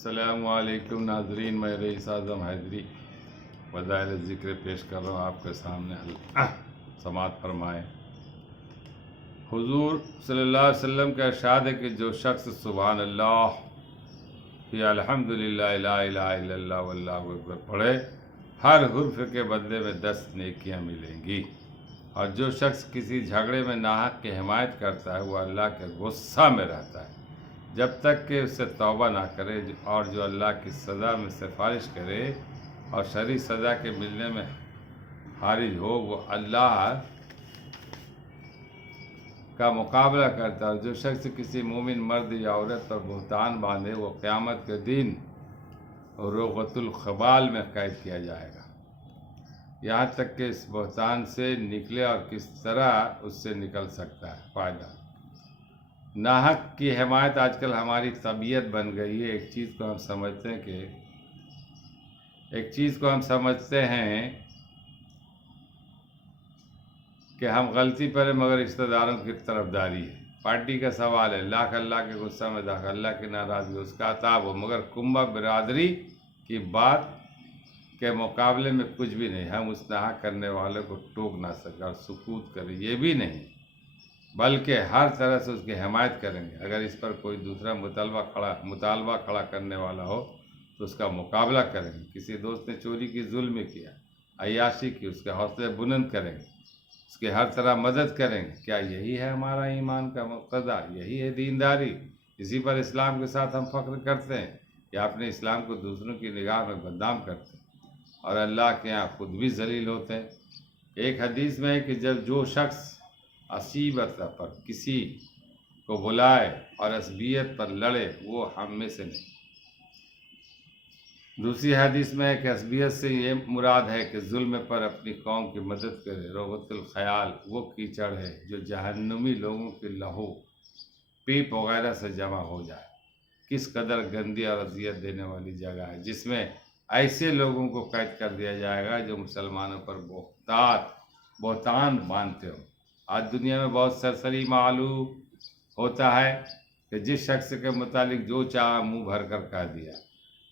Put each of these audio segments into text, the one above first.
अस्सलामुअलैकुम नाजरीन, मैं रईस आज़म हैदरी वज़ाइल ज़िक्र पेश कर रहा हूँ आपके सामने। अल्लाह समात फरमाए। हुज़ूर सल्लल्लाहु अलैहि वसल्लम का इरशाद है कि जो शख्स सुबहान अल्लाह फिर अल्हम्दुलिल्लाह ला इलाहा इल्लल्लाह वल्लाहु अकबर पढ़े, हर हुर्फ के बदले में 10 नेकियां मिलेंगी। और जो शख्स किसी झगड़े में नाहक की हिमायत करता है वह अल्लाह के गुस्सा में रहता है जब तक कि उससे तौबा ना करे। और जो अल्लाह की सज़ा में सिफारिश करे और शरई सज़ा के मिलने में हारिज हो वो अल्लाह का मुकाबला करता है। जो शख्स किसी मोमिन मर्द या औरत पर बुहतान बांधे वो क़यामत के दिन रोग़तुल ख़बाल में कैद किया जाएगा, यहाँ तक कि इस बुहतान से निकले और किस तरह उससे निकल सकता है। फ़ायदा नाहक की हिमायत आजकल हमारी तबीयत बन गई है। एक चीज़ को हम समझते हैं कि हम गलती पर मगर रिश्तेदारों की तरफदारी है। पार्टी का सवाल है, लाख अल्लाह के गुस्सा में दाख, अल्लाह की नाराज़गी उसका अताब हो, मगर कुंभा बिरादरी की बात के मुकाबले में कुछ भी नहीं। हम उस नाहक करने वाले को टोक ना सके और सुकूत करें ये भी नहीं, बल्कि हर तरह से उसकी हिमायत करेंगे। अगर इस पर कोई दूसरा मुतालबा खड़ा करने वाला हो तो उसका मुकाबला करेंगे। किसी दोस्त ने चोरी की, जुल्म किया, अय्याशी की, उसके हौसले बुलंद करेंगे, उसकी हर तरह मदद करेंगे। क्या यही है हमारा ईमान का मुक़्तदा? यही है दीनदारी? इसी पर इस्लाम के साथ हम फ़ख्र करते हैं या अपने इस्लाम को दूसरों की निगाह में बदनाम करते हैं और अल्लाह के यहाँ खुद भी जलील होते हैं? एक हदीस में है कि जब जो शख्स असीबत पर किसी को बुलाए और असबियत पर लड़े वो हम में से नहीं। दूसरी हदीस में है कि असबियत से ये मुराद है कि जुल्म पर अपनी कौम की मदद करे। रोगतुल ख़याल वो कीचड़ है जो जहन्नुमी लोगों की लहू, पीप वगैरह से जमा हो जाए। किस कदर गंदी और अजियत देने वाली जगह है जिसमें ऐसे लोगों को कैद कर दिया जाएगा जो मुसलमानों पर बोहतान बांधते हो। आज दुनिया में बहुत सरसरी मालूम होता है कि जिस शख्स के मुतालिक जो चाहा मुंह भर कर कह दिया।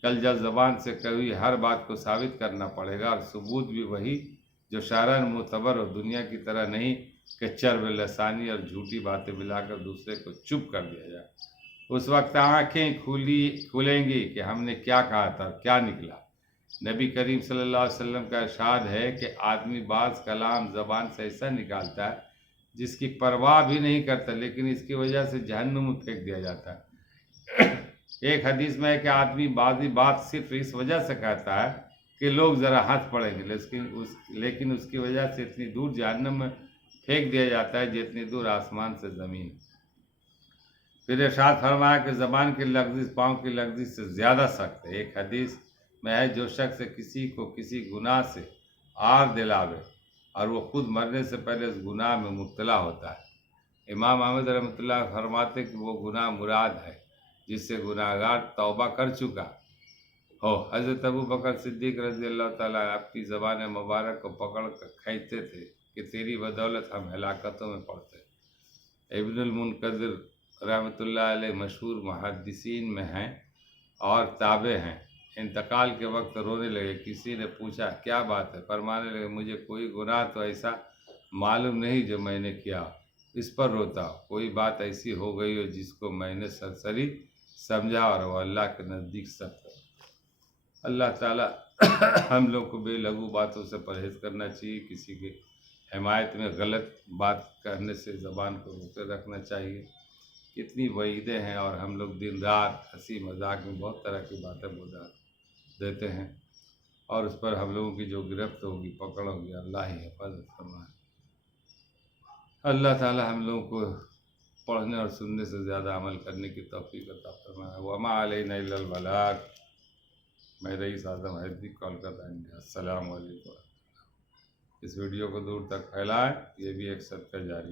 कल जब ज़बान से कही हर बात को साबित करना पड़ेगा और सबूत भी वही जो शरअन मुतबर हो, दुनिया की तरह नहीं कि चर्ब लसानी और झूठी बातें मिलाकर दूसरे को चुप कर दिया जाए। उस वक्त आँखें खुलेंगी कि हमने क्या कहा था और क्या निकला। नबी करीम सल्लल्लाहु अलैहि वसल्लम का इरशाद है कि आदमी बाज़ कलाम ज़बान से ऐसा निकालता है जिसकी परवाह भी नहीं करता, लेकिन इसकी वजह से जहन्नुम में फेंक दिया जाता है। एक हदीस में है कि आदमी बाज़ी बात सिर्फ इस वजह से कहता है कि लोग ज़रा हंस पड़ेंगे, लेकिन उसकी वजह से इतनी दूर जहन्नुम में फेंक दिया जाता है जितनी दूर आसमान से ज़मीन। फिर इरशाद फरमाया कि ज़बान की लग़ज़िश पाँव की लग़ज़िश से ज़्यादा सख्त है। एक हदीस में है जो शख्स किसी को किसी गुनाह से आर दिलावे और वो खुद मरने से पहले उस गुनाह में मुब्तला होता है। इमाम अहमद रहमतुल्लाह फरमाते कि वो गुनाह मुराद है जिससे गुनाहगार तौबा कर चुका हो। हज़रत अबू बकर सिद्दीक़ रज़ी अल्लाह ताला आपकी ज़बान मुबारक को पकड़ कर खींचते थे कि तेरी बदौलत हम हलाकतों में पड़ते। इब्नुल मुनकदिर रहमतुल्लाह अलैह मशहूर मुहद्दिसीन में हैं और ताबे हैं। इंतकाल के वक्त रोने लगे। किसी ने पूछा क्या बात है? फरमाने लगे मुझे कोई गुनाह तो ऐसा मालूम नहीं जो मैंने किया, इस पर रोता। कोई बात ऐसी हो गई हो जिसको मैंने सरसरी समझा और वह अल्लाह के नज़दीक सख्त है। अल्लाह ताला हम लोग को बेलगू बातों से परहेज़ करना चाहिए। किसी की हिमायत में गलत बात करने से ज़बान को रोके रखना चाहिए। कितनी वईदें हैं और हम लोग दिन रात हंसी मजाक में बहुत तरह की बातें बुझा देते हैं और उस पर हम लोगों की जो गिरफ्त होगी, पकड़ होगी, अल्लाह ही हिफाजत फरमाए। अल्लाह ताला हम लोगों को पढ़ने और सुनने से ज़्यादा अमल करने की तौफीक अता फरमाए। वमा अलैना इल्लल बलाग। मैं रईस आज़म हैदरी, कोलकाता, इंडिया। अस्सलाम वालेकुम। इस वीडियो को दूर तक फैलाएं, ये भी एक सदका जारिया है।